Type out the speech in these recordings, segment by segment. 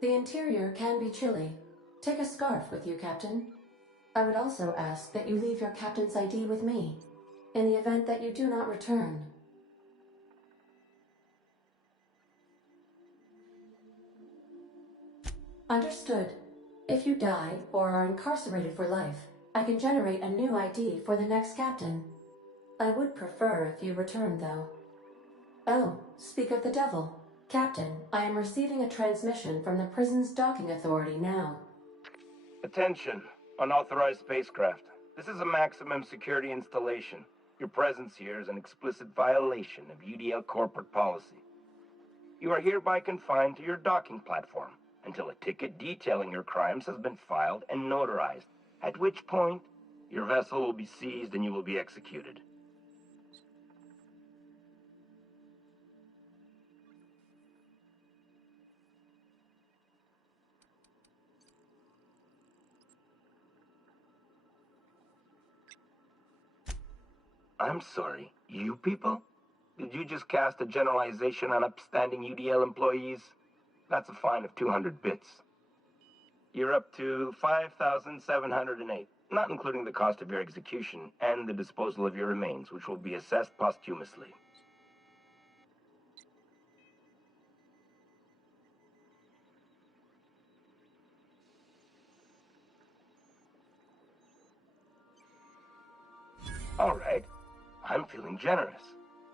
The interior can be chilly. Take a scarf with you, Captain. I would also ask that you leave your captain's ID with me, in the event that you do not return. Understood. If you die or are incarcerated for life, I can generate a new ID for the next captain. I would prefer if you returned, though. Oh, speak of the devil. Captain, I am receiving a transmission from the prison's docking authority now. Attention, unauthorized spacecraft. This is a maximum security installation. Your presence here is an explicit violation of UDL corporate policy. You are hereby confined to your docking platform until a ticket detailing your crimes has been filed and notarized, at which point your vessel will be seized and you will be executed. I'm sorry, you people? Did you just cast a generalization on upstanding UDL employees? That's a fine of 200 bits. You're up to 5,708, not including the cost of your execution and the disposal of your remains, which will be assessed posthumously. All right. I'm feeling generous.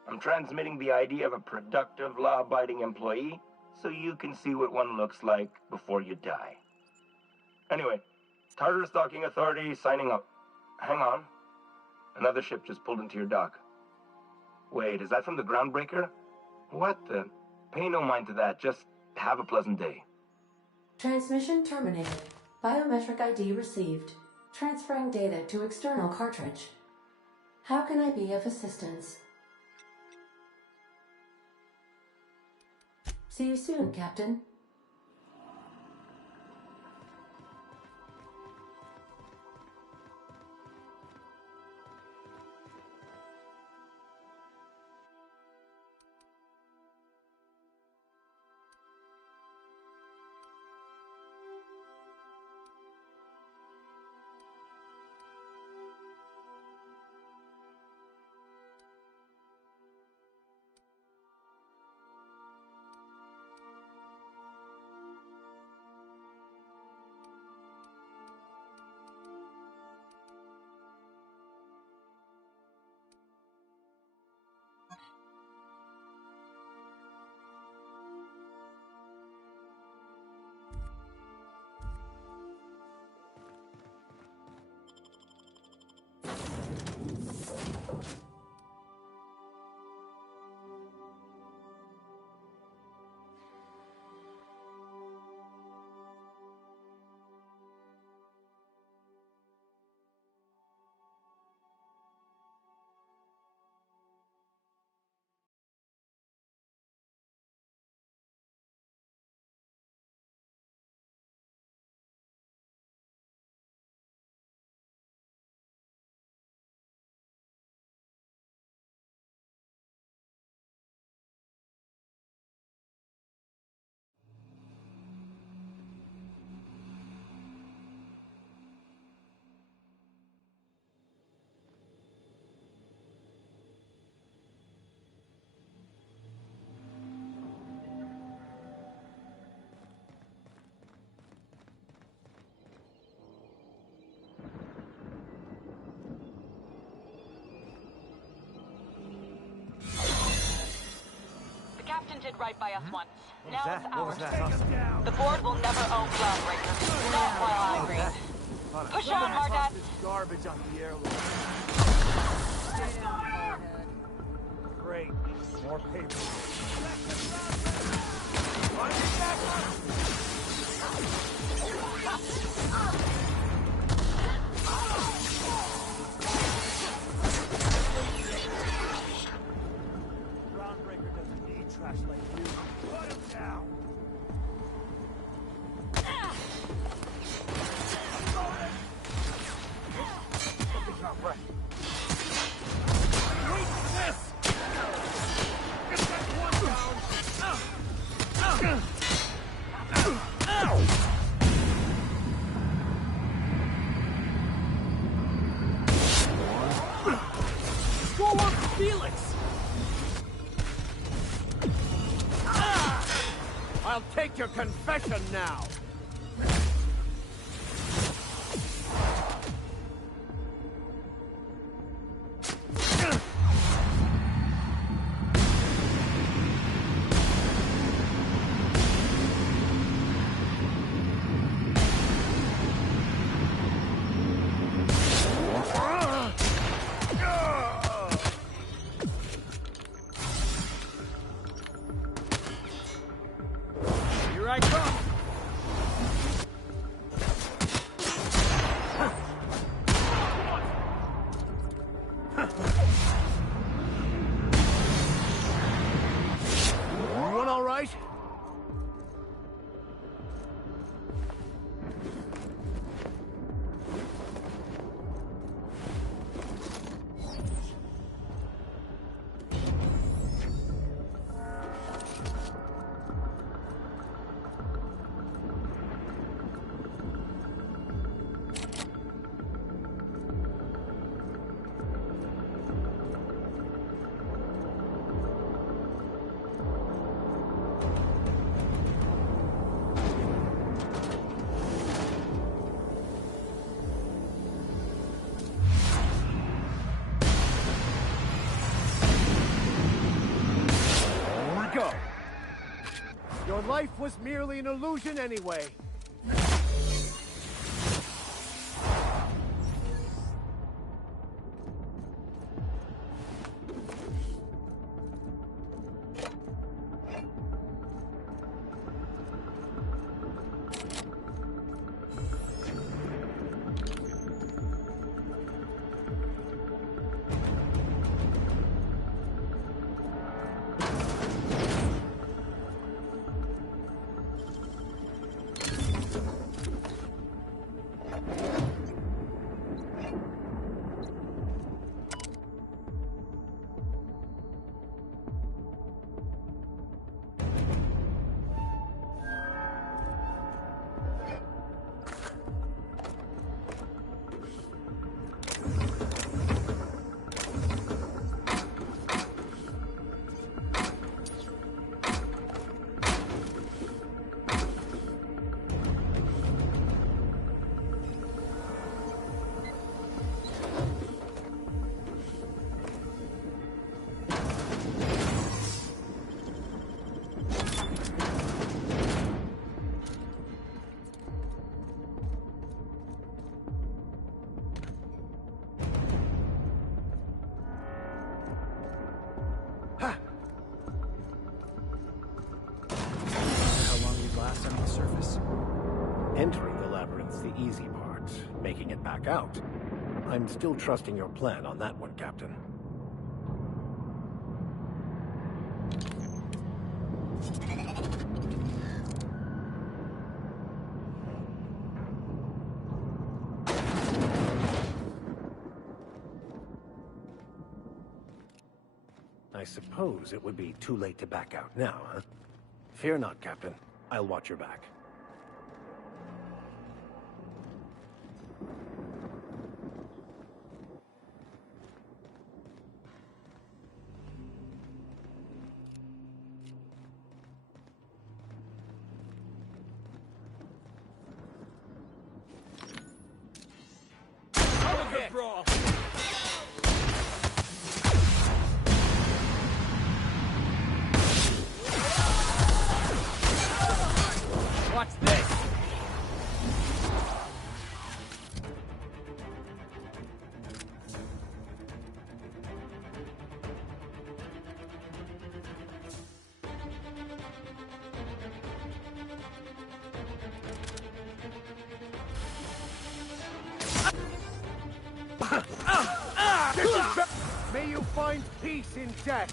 I'm transmitting the idea of a productive, law-abiding employee so you can see what one looks like before you die. Anyway, Tartarus Docking Authority signing up. Hang on. Another ship just pulled into your dock. Wait, is that from the Groundbreaker? What the? Pay no mind to that. Just have a pleasant day. Transmission terminated. Biometric ID received. Transferring data to external cartridge. How can I be of assistance? See you soon, Captain. Captain did right by us once. Now it's What was ours. that? The board will never own Groundbreaker. Not while I breathe. Push on, Mardat. Garbage on the airlock. Great. More paper. Groundbreaker doesn't need trash like you. Put him down. Something's not right. Wait for this! Get that one down! I'll take your confession now! Here I come! Everyone all right? Go. Your life was merely an illusion anyway. Entering the labyrinth's the easy part. Making it back out. I'm still trusting your plan on that one, Captain. I suppose it would be too late to back out now, huh? Fear not, Captain. I'll watch your back. Brawl! Watch this! May you find peace in death!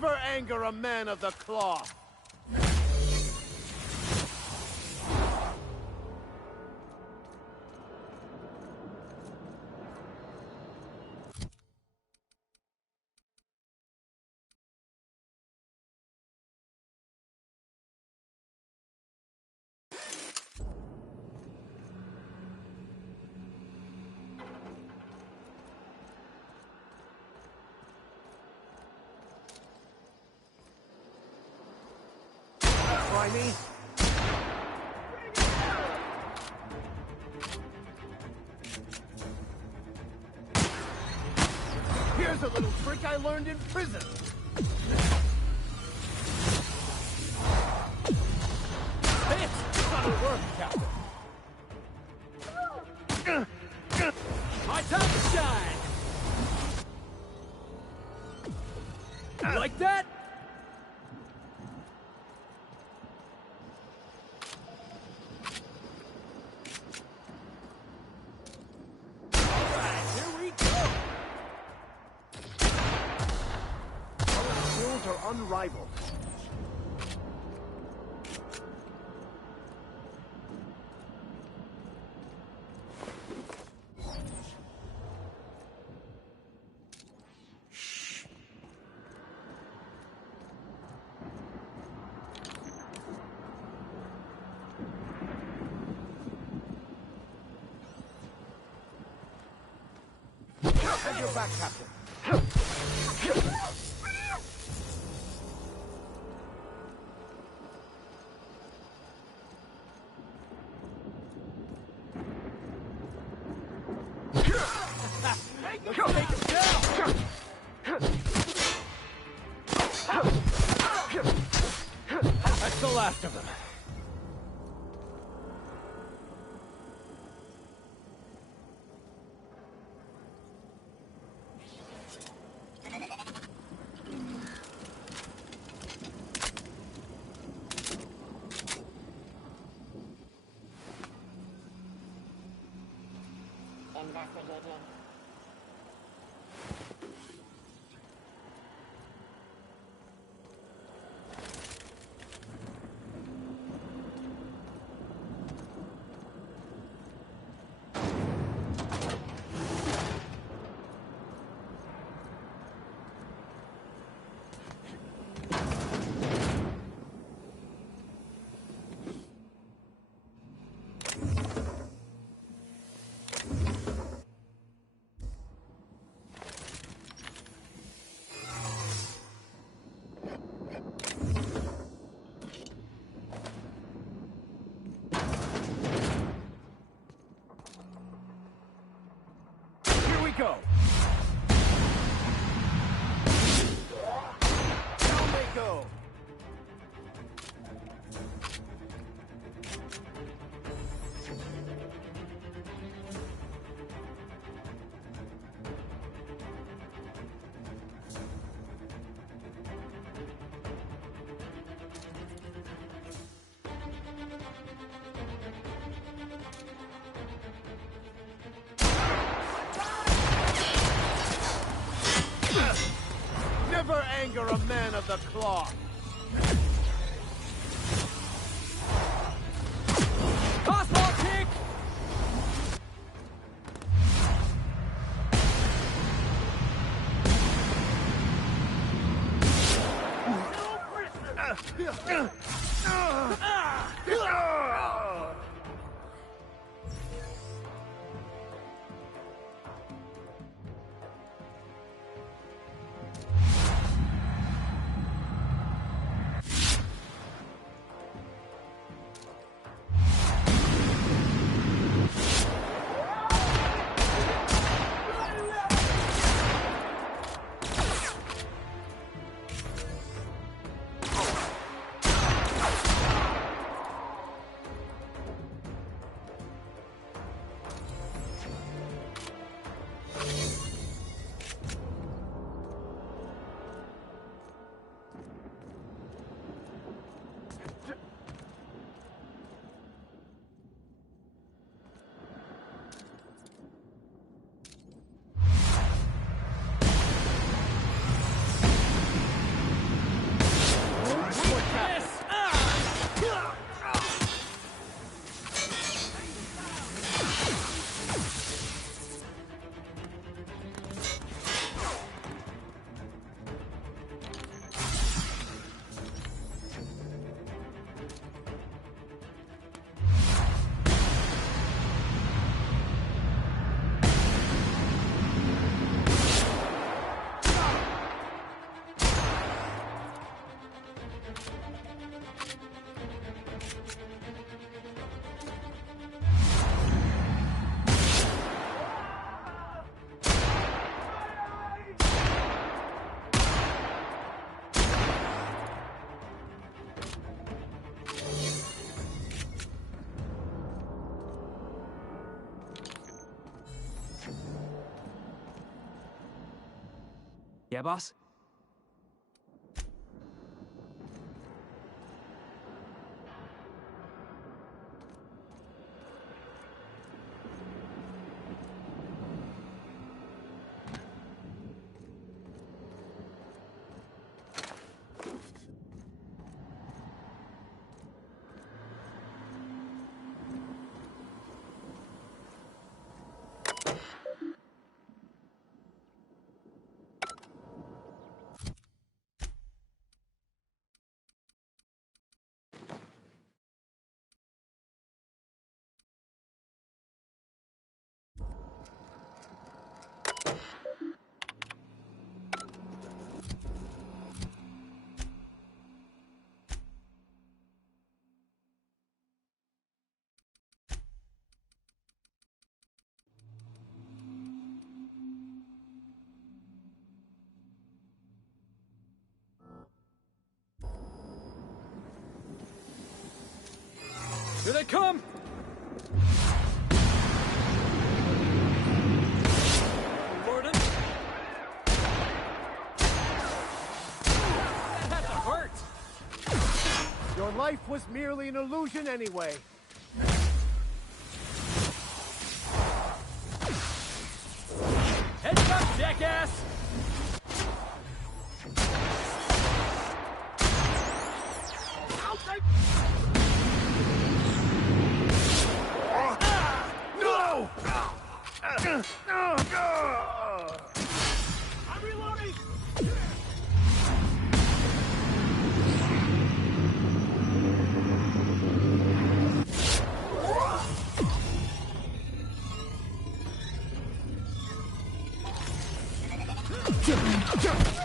Never anger a man of the cloth! Try me? Here's a little trick I learned in prison. It's gonna work, Captain. My time to shine! You like that? Are unrivaled. Shh. Have your back, Captain. That's the last of them. Investigating. Go! Down they go! Never anger a man of the cloth! Cosmo kick! Yeah, boss? Here they come! Lorden! That had to hurt! Your life was merely an illusion anyway. Heads up, jackass! No! I'm reloading! Jump!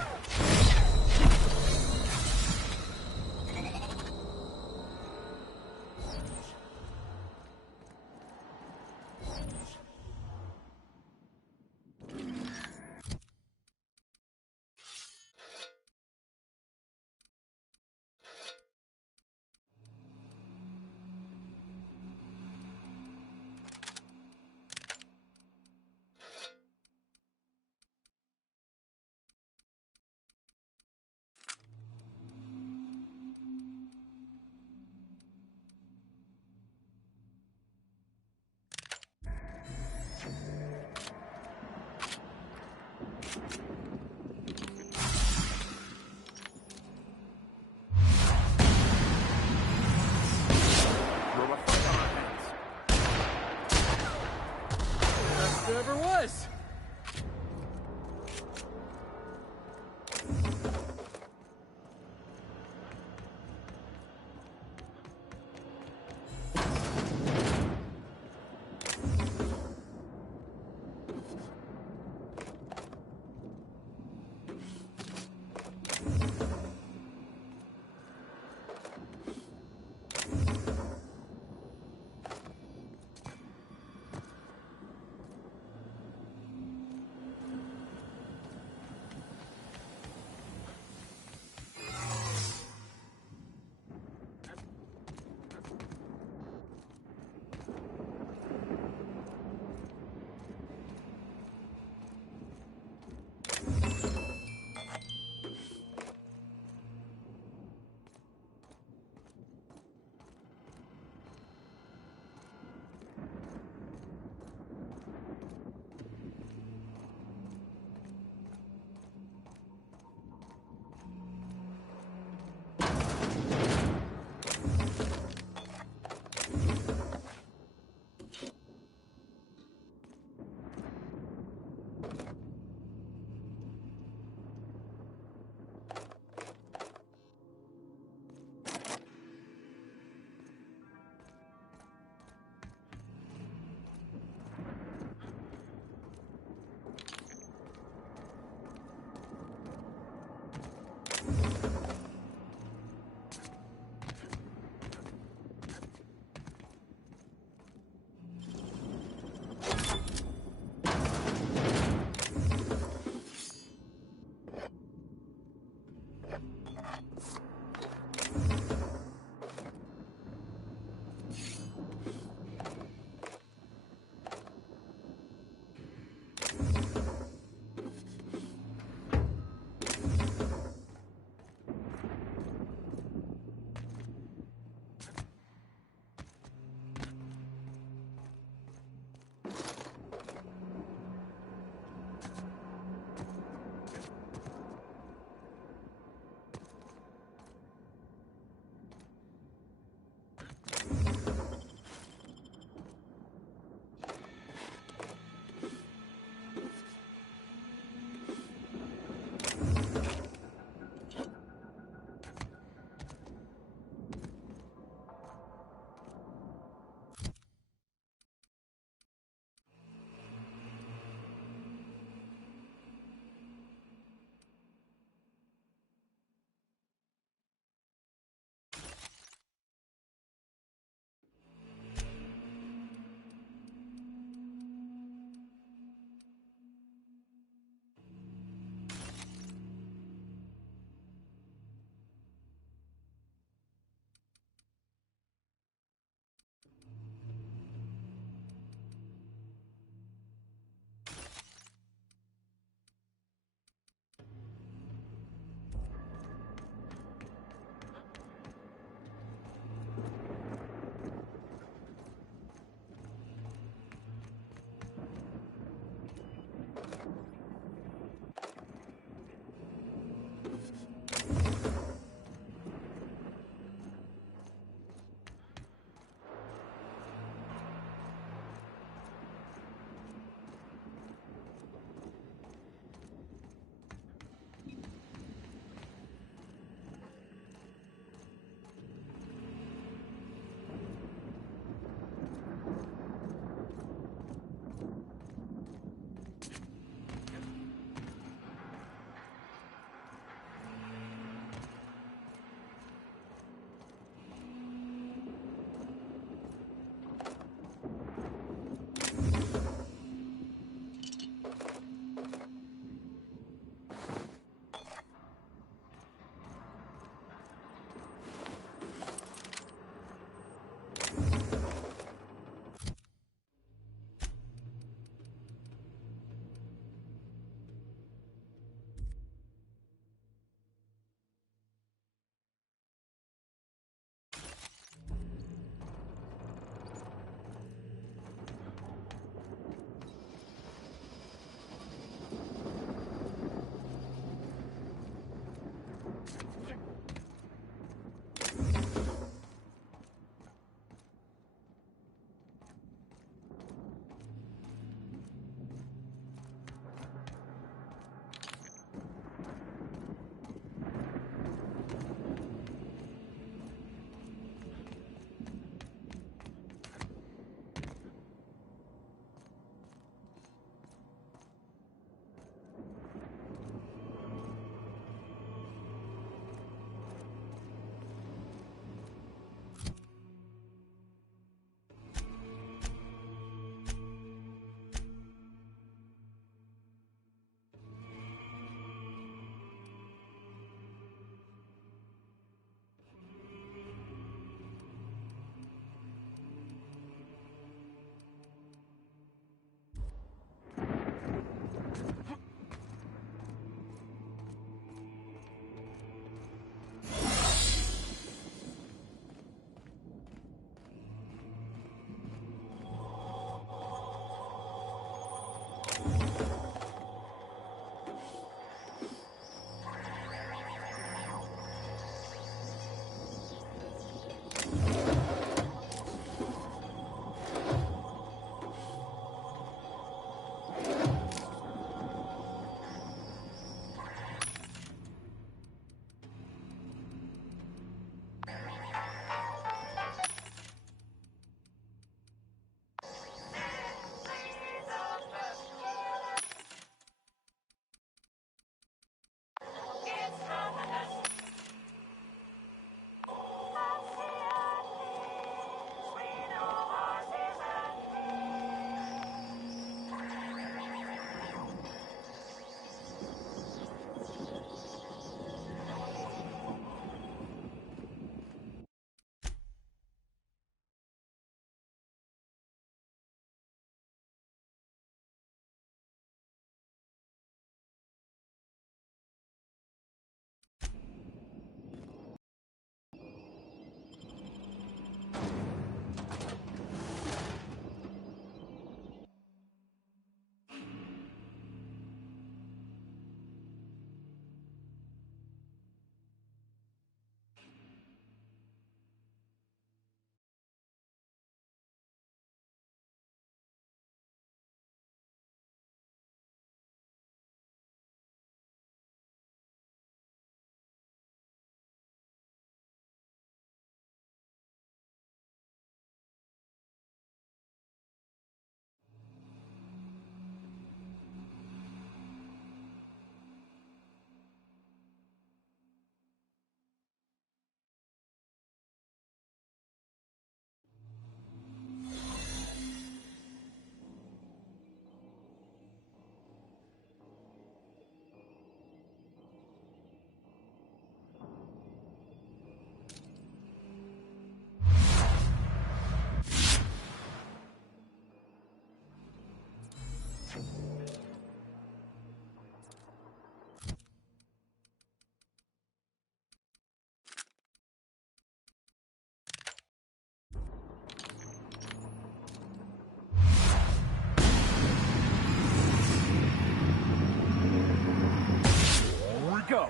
go!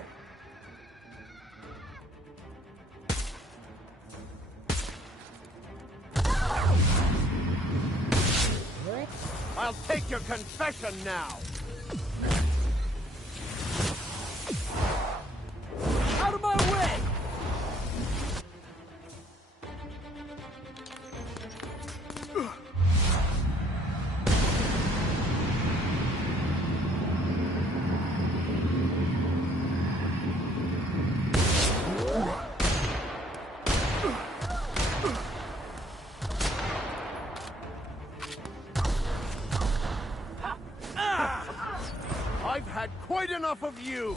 I'll take your confession now! Out of my way! I've had quite enough of you!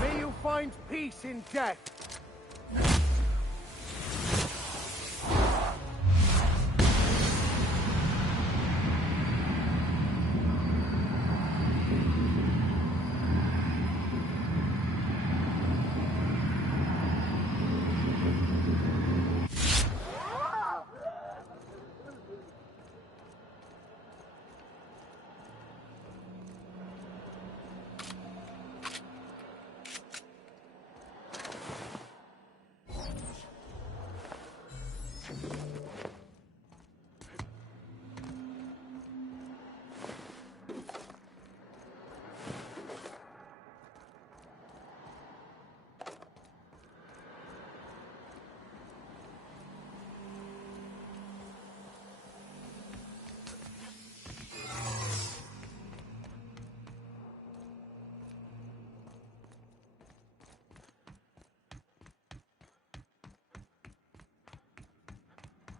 May you find peace in death!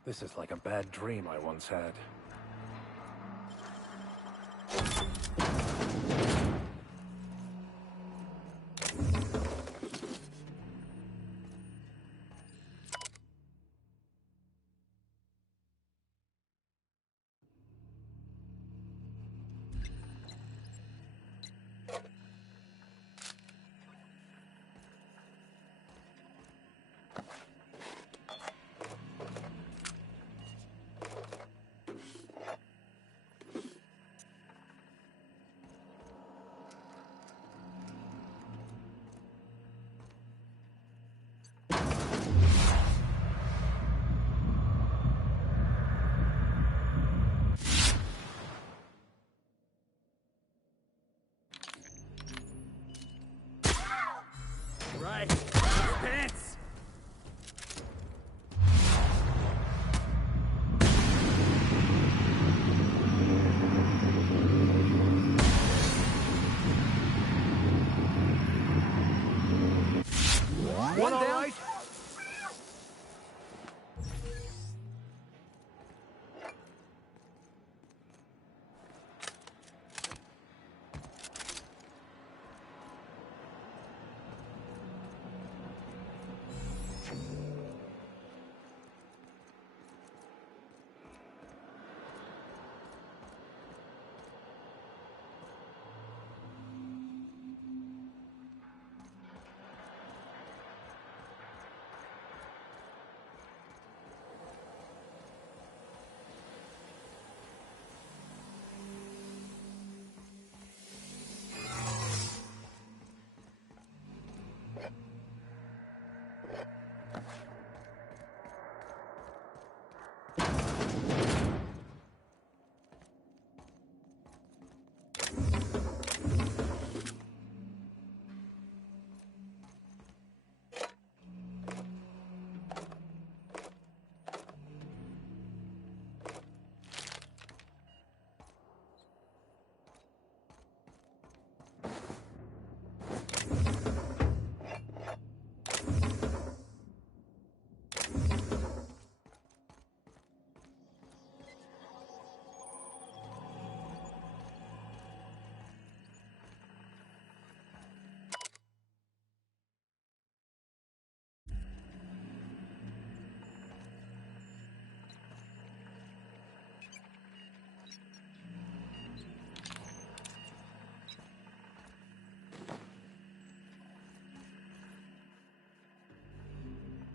This is like a bad dream I once had.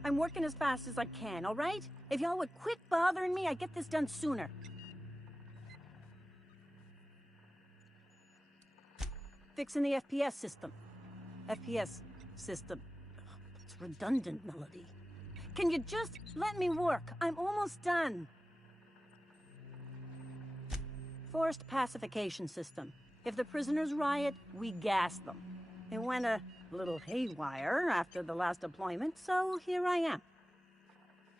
I'm working as fast as I can, all right? If y'all would quit bothering me, I'd get this done sooner. Fixing the FPS system. FPS system. It's redundant, Melody. Can you just let me work? I'm almost done. Forced pacification system. If the prisoners riot, we gas them. It went a little haywire after the last deployment, so here I am.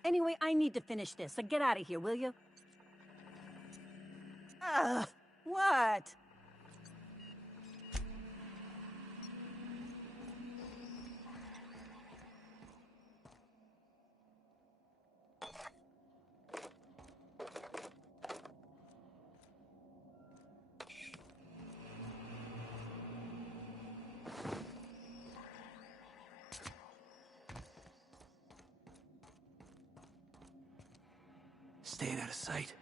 Anyway, I need to finish this, so get out of here, will you? What? Staying out of sight.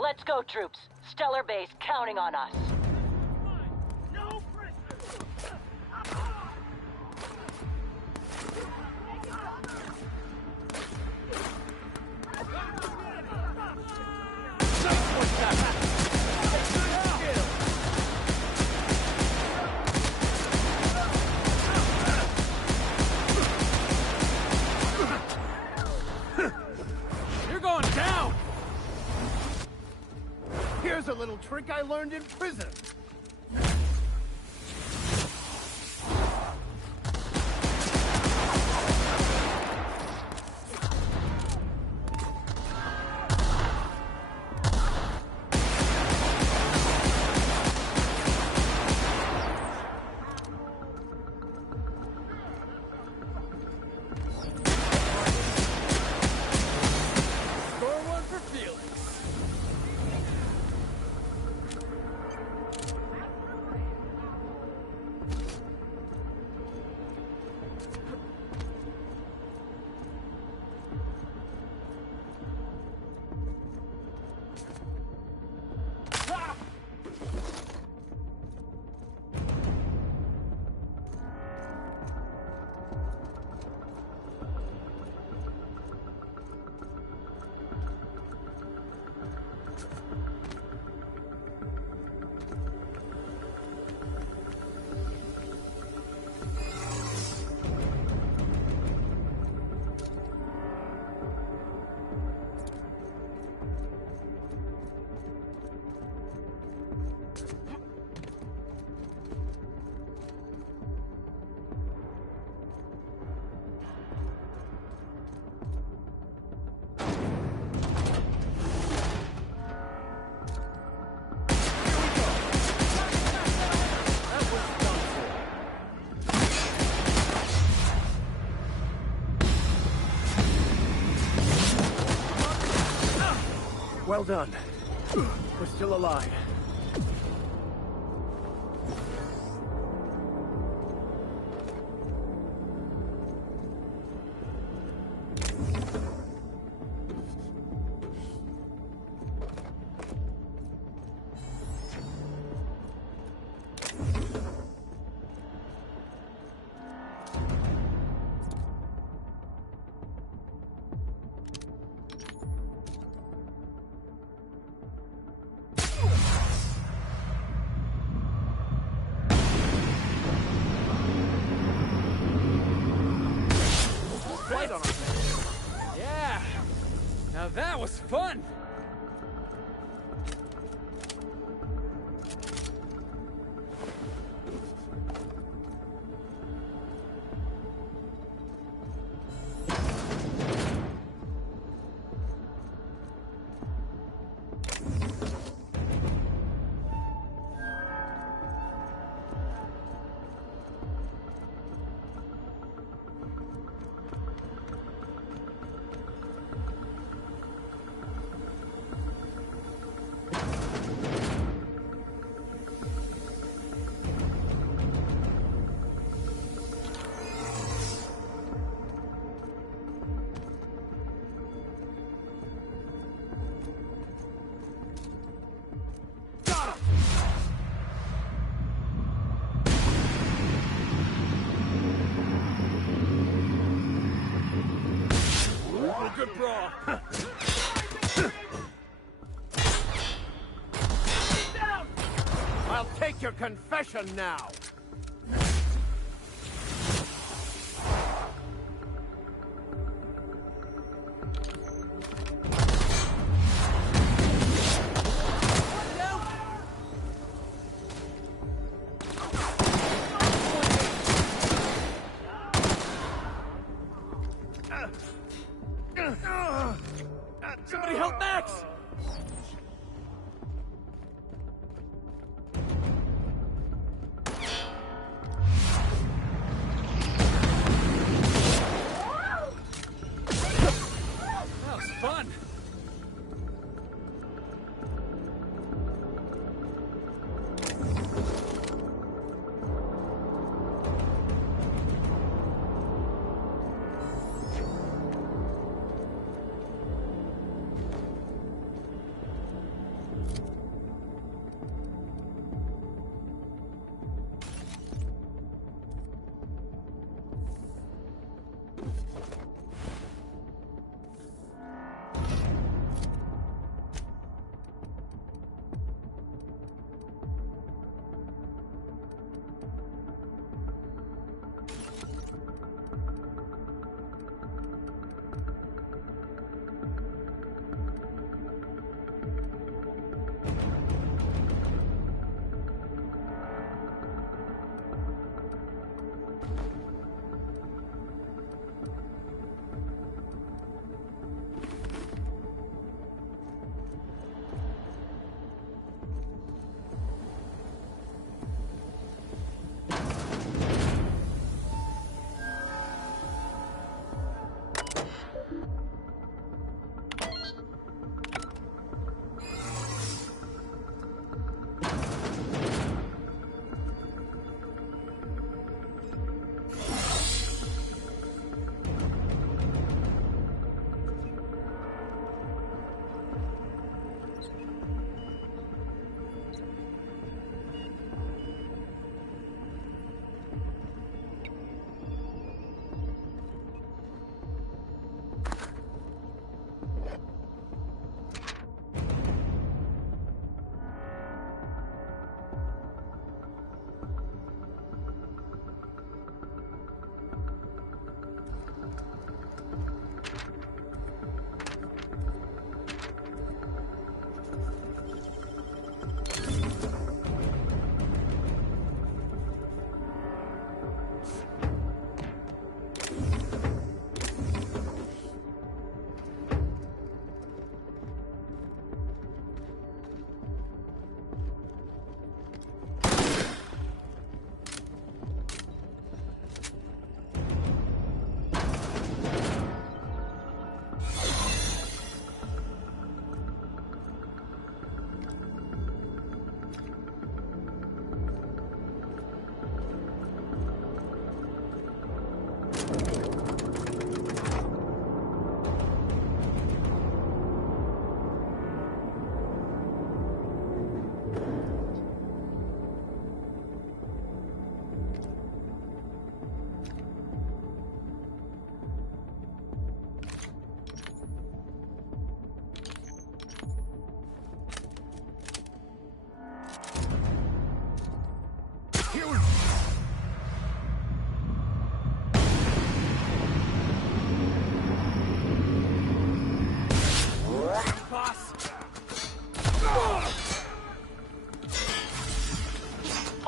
Let's go, troops. Stellar Base counting on us. No prisoners! You're going down! Here's a little trick I learned in prison. Score one for Felix. Well done. We're still alive. Right on our Yeah. Now that was fun. Good brawl. I'll take your confession now. Somebody help Max!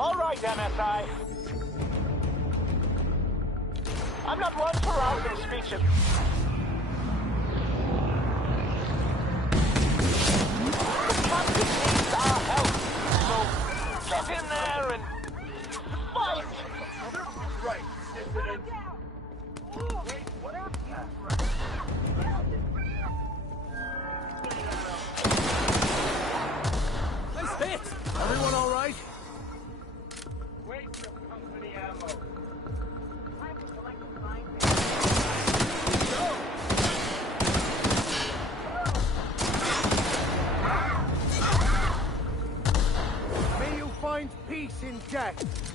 All right, MSI. I'm not one for rousing speeches. The captain needs our help, so get in there and fight! Right, dissident. Wait, what? Nice hit! Everyone all right? Wait for company ammo. May you find peace in death.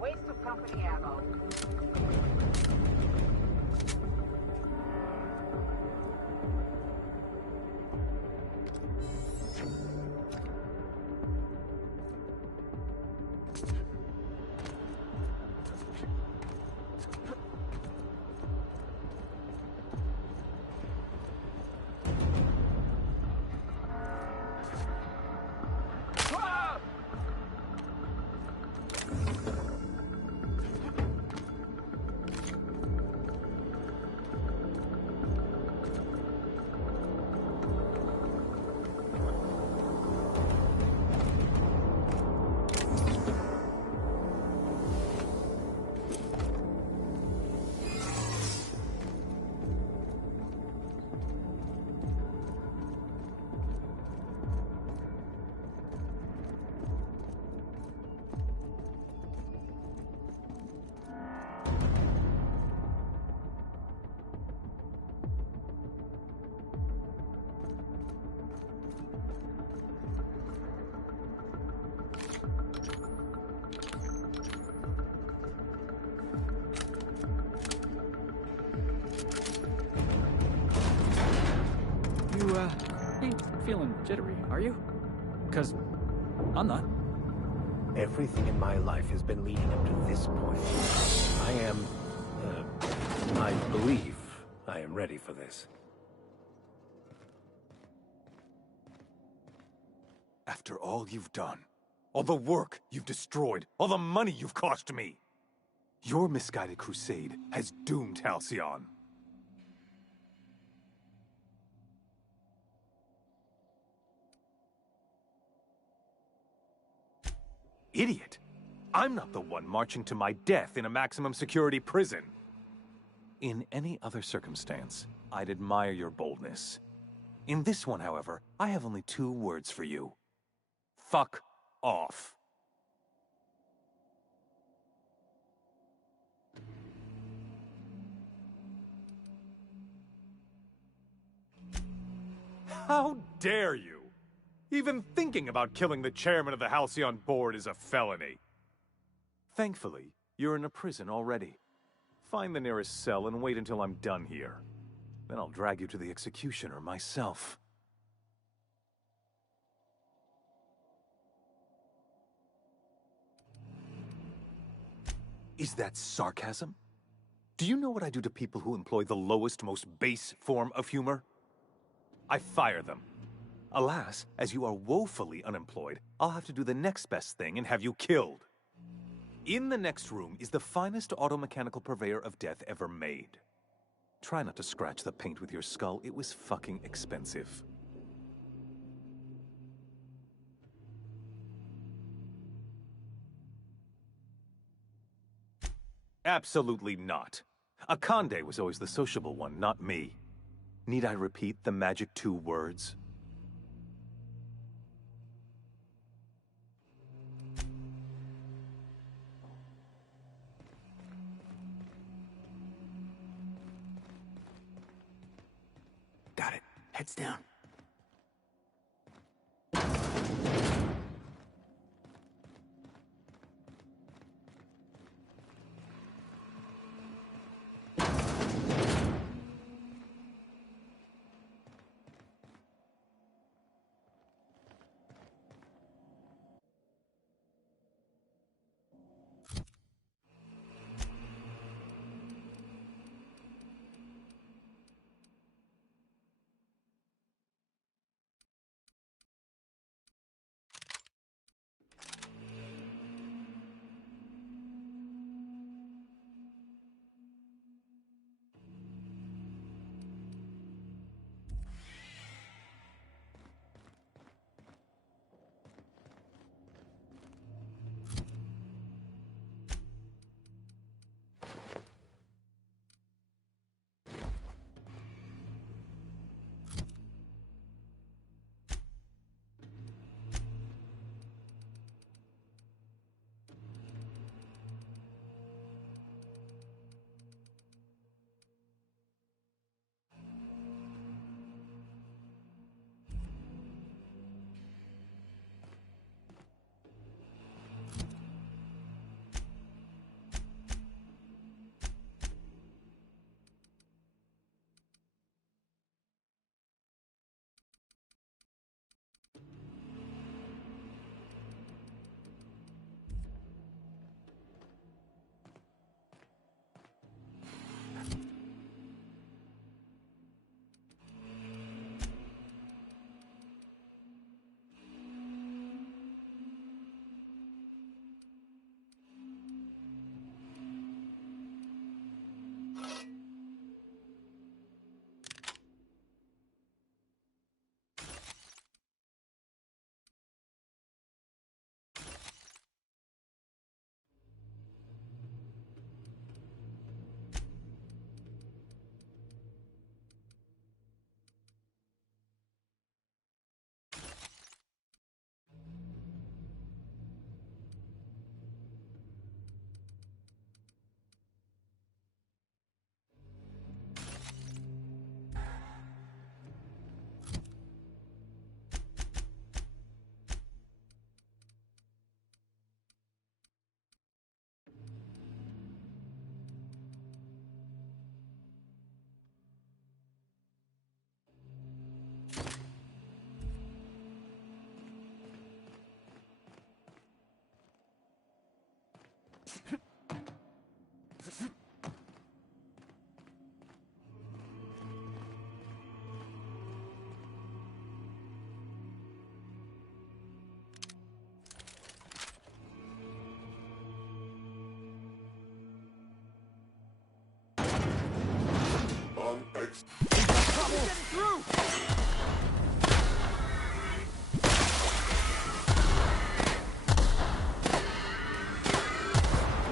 Waste of company ammo. You, ain't feeling jittery, are you? 'Cause I'm not. Everything in my life has been leading up to this point. I believe I am ready for this. After all you've done, all the work you've destroyed, all the money you've cost me, your misguided crusade has doomed Halcyon. Idiot! I'm not the one marching to my death in a maximum security prison. In any other circumstance, I'd admire your boldness. In this one, however, I have only 2 words for you. Fuck off. How dare you? Even thinking about killing the chairman of the Halcyon board is a felony. Thankfully, you're in a prison already. Find the nearest cell and wait until I'm done here. Then I'll drag you to the executioner myself. Is that sarcasm? Do you know what I do to people who employ the lowest, most base form of humor? I fire them. Alas, as you are woefully unemployed, I'll have to do the next best thing and have you killed. In the next room is the finest automechanical purveyor of death ever made. Try not to scratch the paint with your skull, it was fucking expensive. Absolutely not. Akande was always the sociable one, not me. Need I repeat the magic 2 words? Got it. Heads down.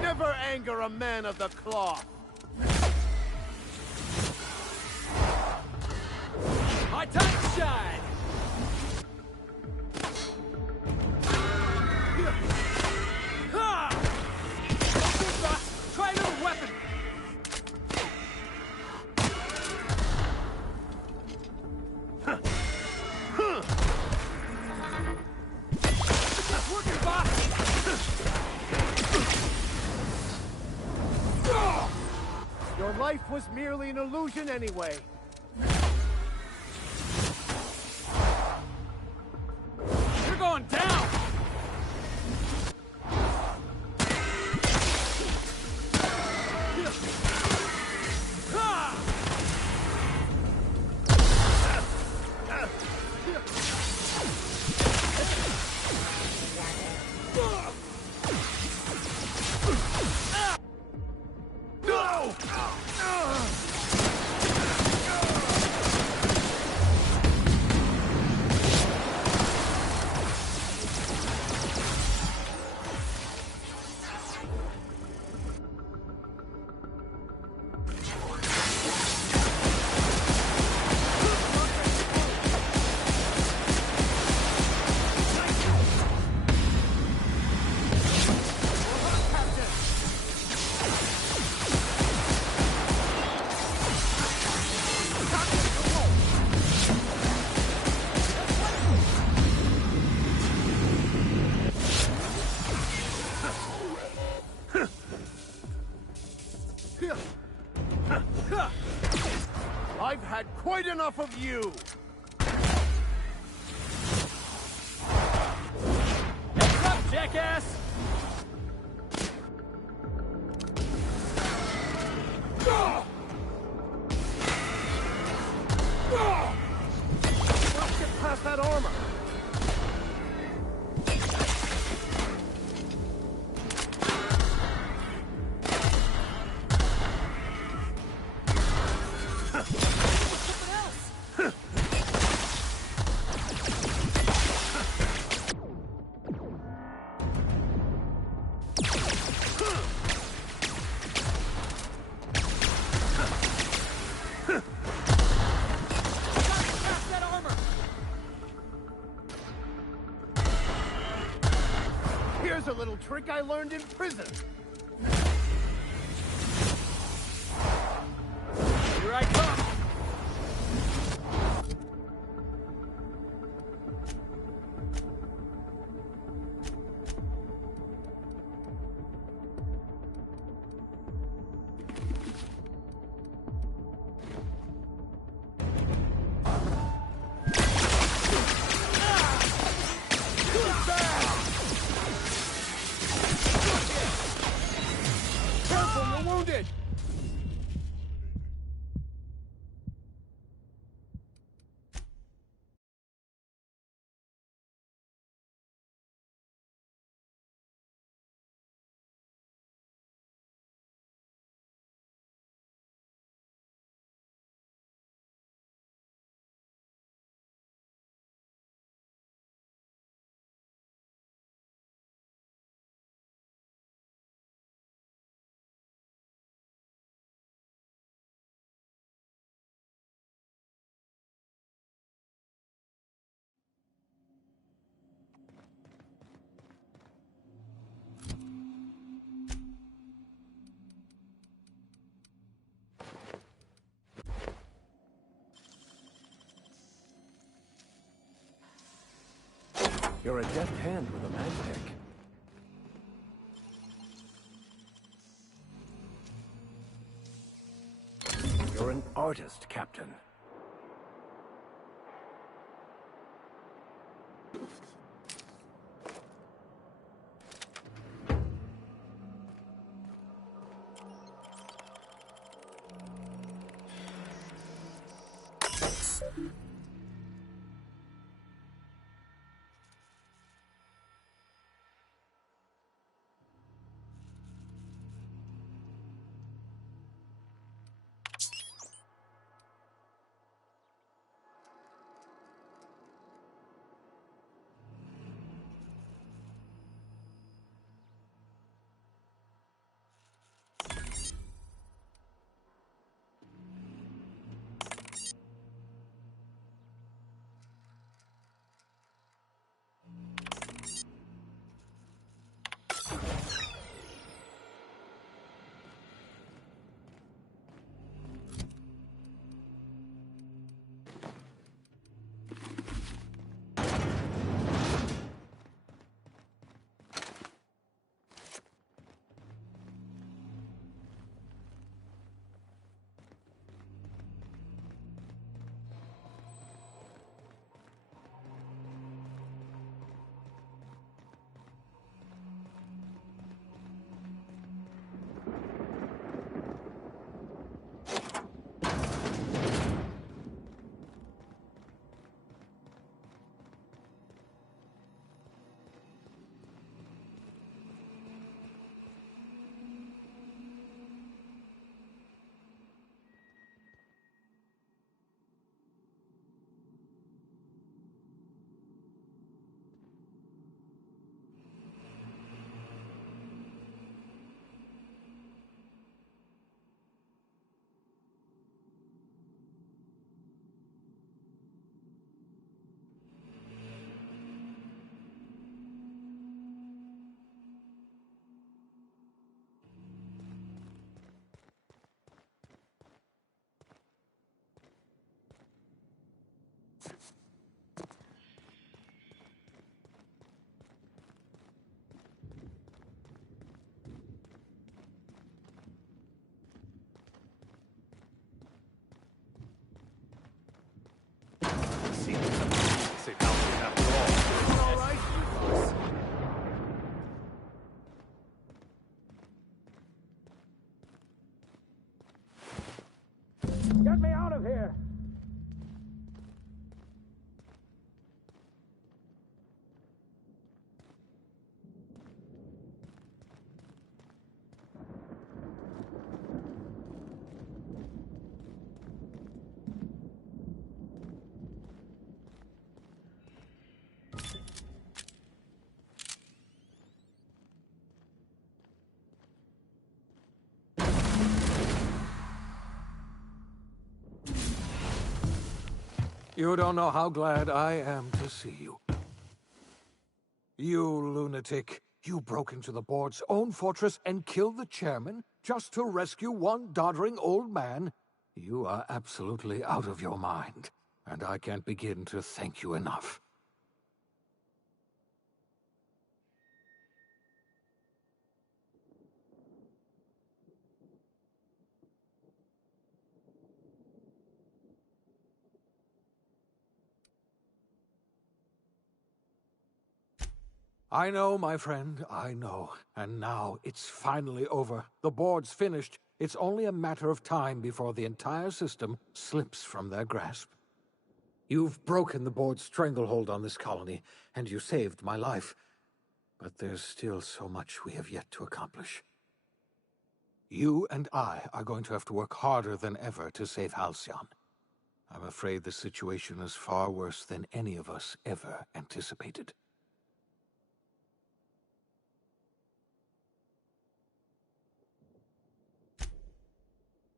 Never anger a man of the cloth. High time to shine! Ha! Try another weapon! It's working, boss! Your life was merely an illusion anyway. You're going down! I've had quite enough of you! Heads up, jackass! Let's get past that armor! Here's a little trick I learned in prison. Here I come! Careful, you're wounded! You're a deft hand with a magpick. You're an artist, Captain. of here! You don't know how glad I am to see you. You lunatic. You broke into the board's own fortress and killed the chairman just to rescue one doddering old man? You are absolutely out of your mind, and I can't begin to thank you enough. I know, my friend, I know. And now it's finally over. The board's finished. It's only a matter of time before the entire system slips from their grasp. You've broken the board's stranglehold on this colony, and you saved my life. But there's still so much we have yet to accomplish. You and I are going to have to work harder than ever to save Halcyon. I'm afraid the situation is far worse than any of us ever anticipated.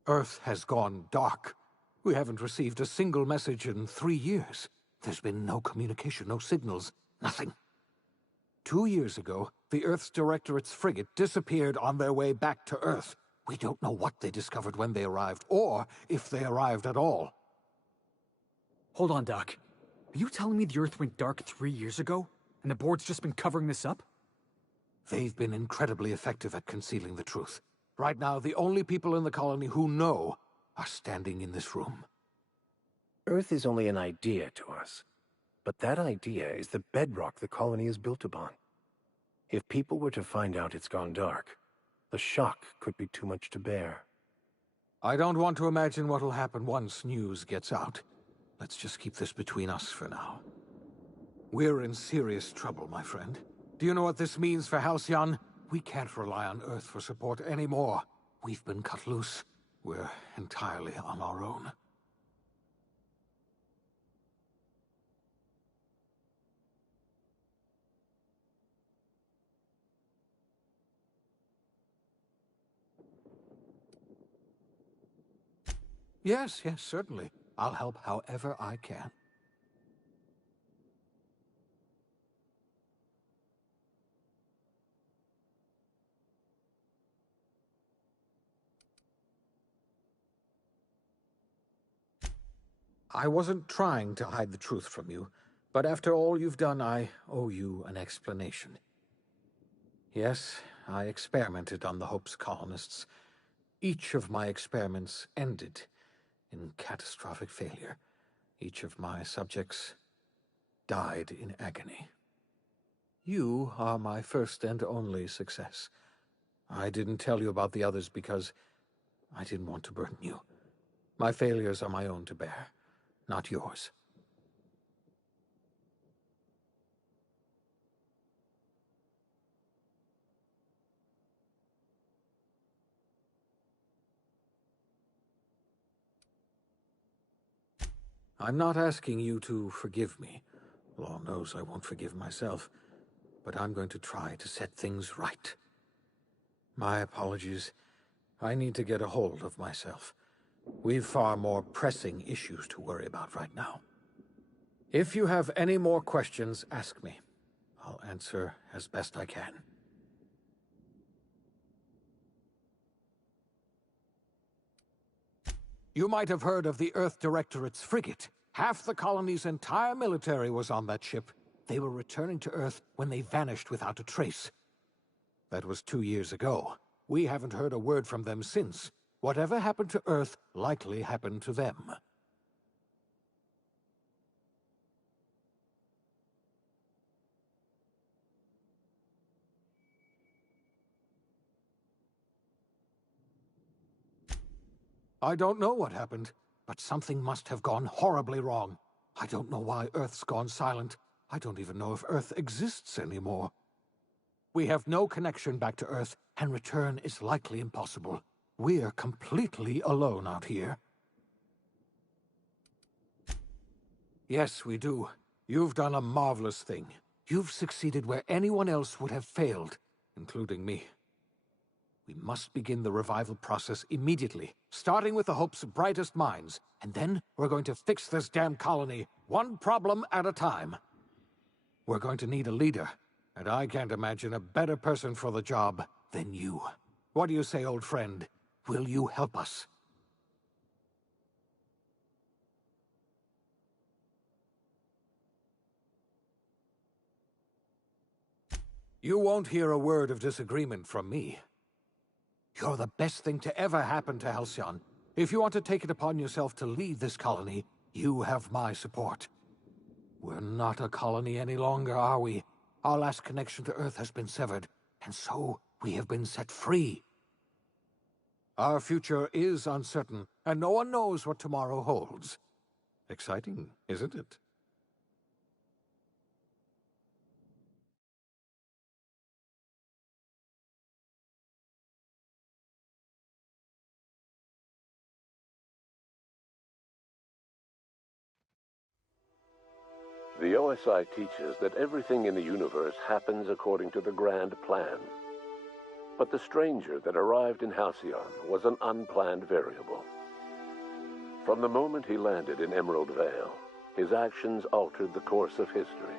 Earth has gone dark. We haven't received a single message in 3 years. There's been no communication, no signals, nothing. 2 years ago, the Earth's Directorate's frigate disappeared on their way back to Earth. We don't know what they discovered when they arrived, or if they arrived at all. Hold on, Doc. Are you telling me the Earth went dark 3 years ago, and the board's just been covering this up? They've been incredibly effective at concealing the truth. Right now, the only people in the colony who know are standing in this room. Earth is only an idea to us, but that idea is the bedrock the colony is built upon. If people were to find out it's gone dark, the shock could be too much to bear. I don't want to imagine what'll happen once news gets out. Let's just keep this between us for now. We're in serious trouble, my friend. Do you know what this means for Halcyon? We can't rely on Earth for support anymore. We've been cut loose. We're entirely on our own. Yes, certainly. I'll help however I can. I wasn't trying to hide the truth from you, but after all you've done, I owe you an explanation. Yes, I experimented on the Hope's colonists. Each of my experiments ended in catastrophic failure. Each of my subjects died in agony. You are my first and only success. I didn't tell you about the others because I didn't want to burden you. My failures are my own to bear, not yours. I'm not asking you to forgive me. Law knows I won't forgive myself. But I'm going to try to set things right. My apologies. I need to get a hold of myself. We've far more pressing issues to worry about right now. If you have any more questions, ask me. I'll answer as best I can. You might have heard of the Earth Directorate's frigate. Half the colony's entire military was on that ship. They were returning to Earth when they vanished without a trace. That was 2 years ago. We haven't heard a word from them since. Whatever happened to Earth likely happened to them. I don't know what happened, but something must have gone horribly wrong. I don't know why Earth's gone silent. I don't even know if Earth exists anymore. We have no connection back to Earth, and return is likely impossible. We're completely alone out here. Yes, we do. You've done a marvelous thing. You've succeeded where anyone else would have failed, including me. We must begin the revival process immediately, starting with the Hope's brightest minds, and then we're going to fix this damn colony, one problem at a time. We're going to need a leader, and I can't imagine a better person for the job than you. What do you say, old friend? Will you help us? You won't hear a word of disagreement from me. You're the best thing to ever happen to Halcyon. If you want to take it upon yourself to lead this colony, you have my support. We're not a colony any longer, are we? Our last connection to Earth has been severed, and so we have been set free. Our future is uncertain, and no one knows what tomorrow holds. Exciting, isn't it? The OSI teaches that everything in the universe happens according to the grand plan. But the stranger that arrived in Halcyon was an unplanned variable. From the moment he landed in Emerald Vale, his actions altered the course of history.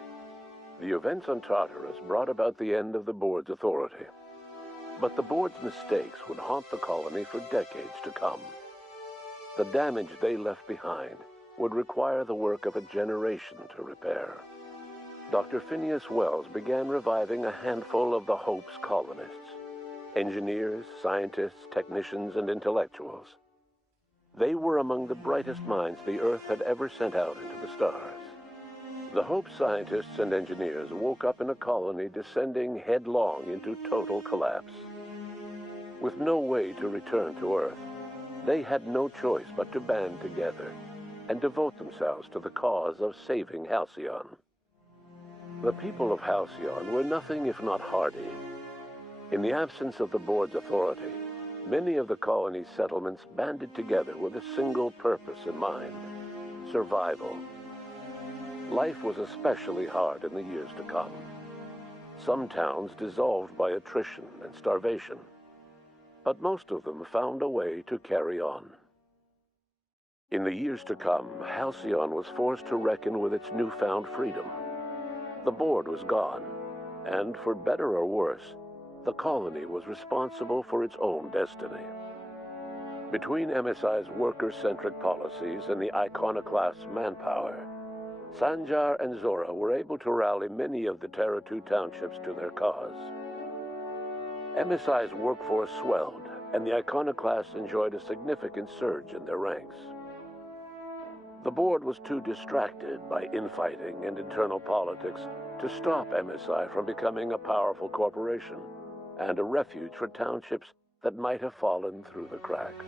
The events on Tartarus brought about the end of the board's authority. But the board's mistakes would haunt the colony for decades to come. The damage they left behind would require the work of a generation to repair. Dr. Phineas Wells began reviving a handful of the Hope's colonists. Engineers, scientists, technicians, and intellectuals. They were among the brightest minds the Earth had ever sent out into the stars. The Hope scientists and engineers woke up in a colony descending headlong into total collapse. With no way to return to Earth, they had no choice but to band together and devote themselves to the cause of saving Halcyon. The people of Halcyon were nothing if not hardy. In the absence of the board's authority, many of the colony's settlements banded together with a single purpose in mind: survival. Life was especially hard in the years to come. Some towns dissolved by attrition and starvation, but most of them found a way to carry on. In the years to come, Halcyon was forced to reckon with its newfound freedom. The board was gone, and for better or worse, the colony was responsible for its own destiny. Between MSI's worker-centric policies and the iconoclast's manpower, Sanjar and Zora were able to rally many of the Terra 2 townships to their cause. MSI's workforce swelled, and the iconoclasts enjoyed a significant surge in their ranks. The board was too distracted by infighting and internal politics to stop MSI from becoming a powerful corporation and a refuge for townships that might have fallen through the cracks.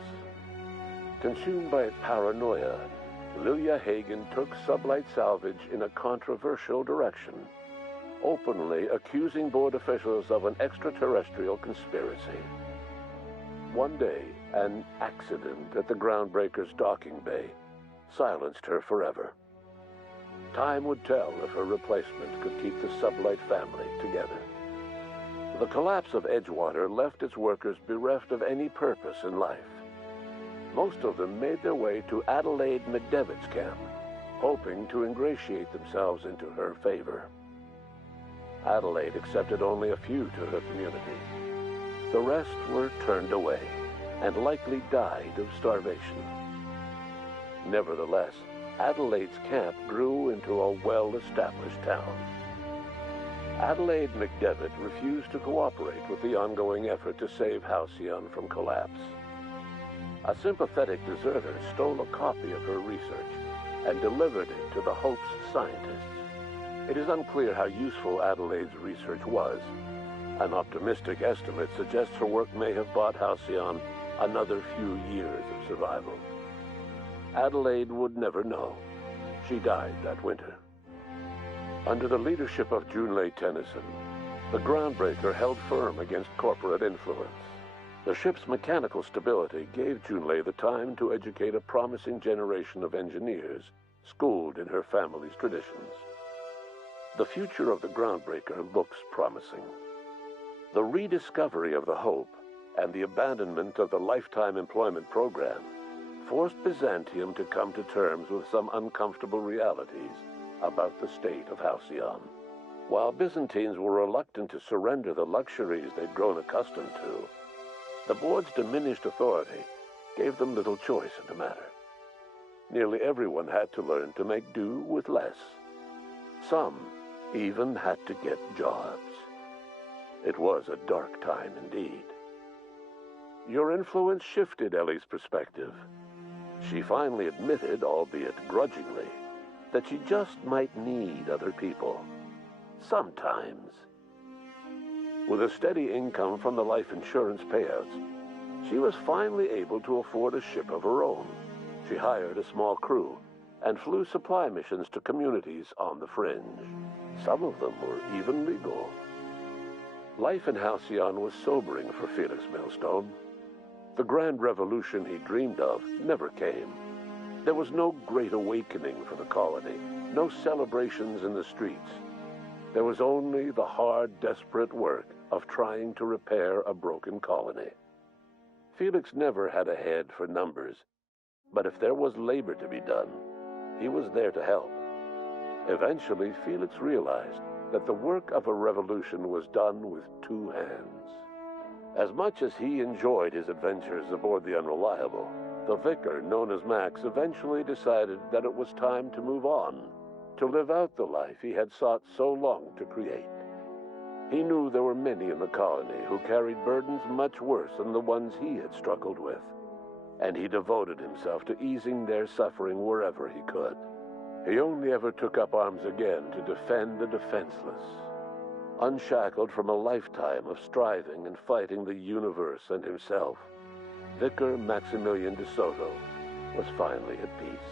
Consumed by paranoia, Lilia Hagen took Sublight Salvage in a controversial direction, openly accusing board officials of an extraterrestrial conspiracy. One day, an accident at the Groundbreaker's docking bay silenced her forever. Time would tell if her replacement could keep the Sublight family together. The collapse of Edgewater left its workers bereft of any purpose in life. Most of them made their way to Adelaide McDevitt's camp, hoping to ingratiate themselves into her favor. Adelaide accepted only a few to her community. The rest were turned away and likely died of starvation. Nevertheless, Adelaide's camp grew into a well-established town. Adelaide McDevitt refused to cooperate with the ongoing effort to save Halcyon from collapse. A sympathetic deserter stole a copy of her research and delivered it to the Hope's scientists. It is unclear how useful Adelaide's research was. An optimistic estimate suggests her work may have bought Halcyon another few years of survival. Adelaide would never know. She died that winter. Under the leadership of Junlei Tennyson, the Groundbreaker held firm against corporate influence. The ship's mechanical stability gave Junlei the time to educate a promising generation of engineers schooled in her family's traditions. The future of the Groundbreaker looks promising. The rediscovery of the Hope and the abandonment of the lifetime employment program forced Byzantium to come to terms with some uncomfortable realities about the state of Halcyon. While Byzantines were reluctant to surrender the luxuries they'd grown accustomed to, the board's diminished authority gave them little choice in the matter. Nearly everyone had to learn to make do with less. Some even had to get jobs. It was a dark time indeed. Your influence shifted Ellie's perspective. She finally admitted, albeit grudgingly, that she just might need other people. Sometimes. With a steady income from the life insurance payouts, she was finally able to afford a ship of her own. She hired a small crew and flew supply missions to communities on the fringe. Some of them were even legal. Life in Halcyon was sobering for Felix Millstone. The grand revolution he dreamed of never came. There was no great awakening for the colony, no celebrations in the streets. There was only the hard, desperate work of trying to repair a broken colony. Felix never had a head for numbers, but if there was labor to be done, he was there to help. Eventually, Felix realized that the work of a revolution was done with two hands. As much as he enjoyed his adventures aboard the Unreliable, the vicar, known as Max, eventually decided that it was time to move on, to live out the life he had sought so long to create. He knew there were many in the colony who carried burdens much worse than the ones he had struggled with, and he devoted himself to easing their suffering wherever he could. He only ever took up arms again to defend the defenseless. Unshackled from a lifetime of striving and fighting the universe and himself, Vicar Maximilian de Soto was finally at peace.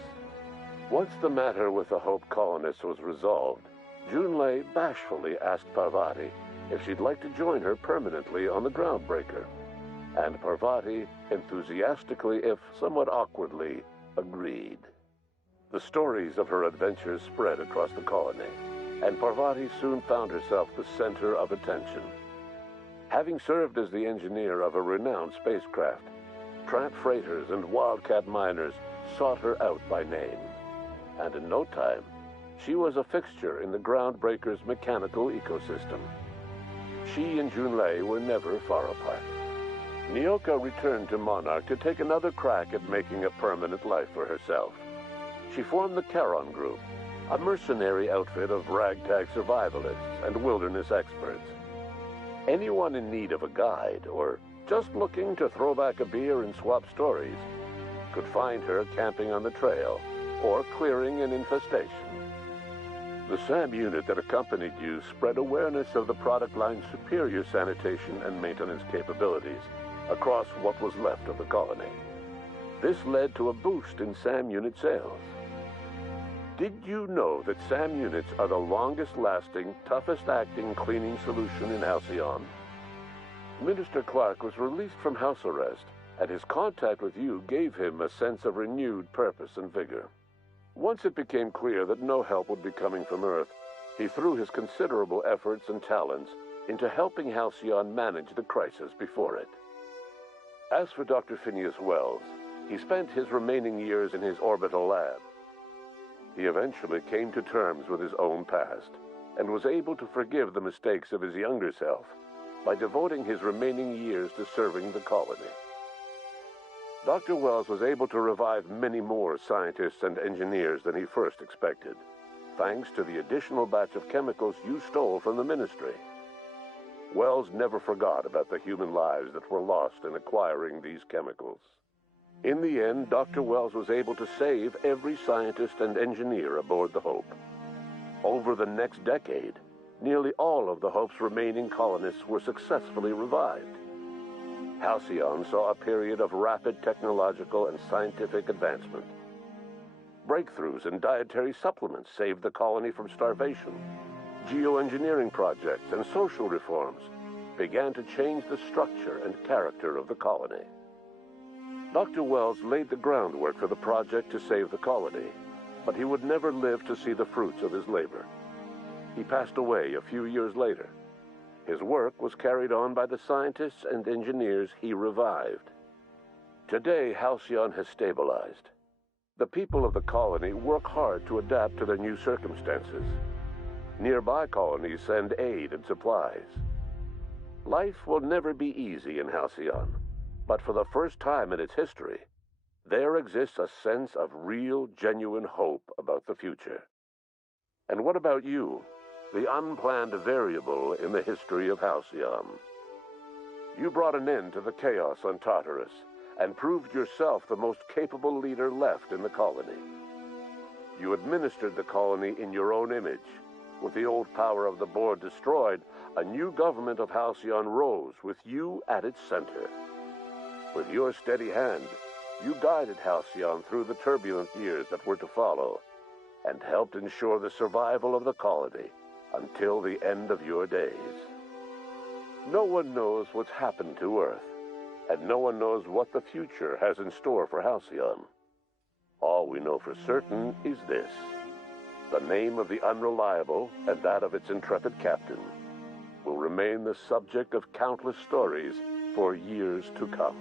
Once the matter with the Hope colonists was resolved, Junlei bashfully asked Parvati if she'd like to join her permanently on the Groundbreaker, and Parvati enthusiastically, if somewhat awkwardly, agreed. The stories of her adventures spread across the colony, and Parvati soon found herself the center of attention. Having served as the engineer of a renowned spacecraft, tramp freighters and wildcat miners sought her out by name. And in no time, she was a fixture in the Groundbreaker's mechanical ecosystem. She and Junlei were never far apart. Nyoka returned to Monarch to take another crack at making a permanent life for herself. She formed the Charon Group, a mercenary outfit of ragtag survivalists and wilderness experts. Anyone in need of a guide, or just looking to throw back a beer and swap stories, could find her camping on the trail or clearing an infestation. The SAM unit that accompanied you spread awareness of the product line's superior sanitation and maintenance capabilities across what was left of the colony. This led to a boost in SAM unit sales. Did you know that SAM units are the longest-lasting, toughest-acting cleaning solution in Halcyon? Minister Clark was released from house arrest, and his contact with you gave him a sense of renewed purpose and vigor. Once it became clear that no help would be coming from Earth, he threw his considerable efforts and talents into helping Halcyon manage the crisis before it. As for Dr. Phineas Wells, he spent his remaining years in his orbital lab. He eventually came to terms with his own past and was able to forgive the mistakes of his younger self by devoting his remaining years to serving the colony. Dr. Wells was able to revive many more scientists and engineers than he first expected, thanks to the additional batch of chemicals you stole from the Ministry. Wells never forgot about the human lives that were lost in acquiring these chemicals. In the end, Dr. Wells was able to save every scientist and engineer aboard the Hope. Over the next decade, nearly all of the Hope's remaining colonists were successfully revived. Halcyon saw a period of rapid technological and scientific advancement. breakthroughs in dietary supplements saved the colony from starvation. Geoengineering projects and social reforms began to change the structure and character of the colony. Dr. Wells laid the groundwork for the project to save the colony, but he would never live to see the fruits of his labor. He passed away a few years later. His work was carried on by the scientists and engineers he revived. Today, Halcyon has stabilized. The people of the colony work hard to adapt to their new circumstances. Nearby colonies send aid and supplies. Life will never be easy in Halcyon, but for the first time in its history, there exists a sense of real, genuine hope about the future. And what about you, the unplanned variable in the history of Halcyon? You brought an end to the chaos on Tartarus and proved yourself the most capable leader left in the colony. You administered the colony in your own image. With the old power of the board destroyed, a new government of Halcyon rose with you at its center. With your steady hand, you guided Halcyon through the turbulent years that were to follow, and helped ensure the survival of the colony until the end of your days. No one knows what's happened to Earth, and no one knows what the future has in store for Halcyon. All we know for certain is this: the name of the Unreliable and that of its intrepid captain will remain the subject of countless stories for years to come.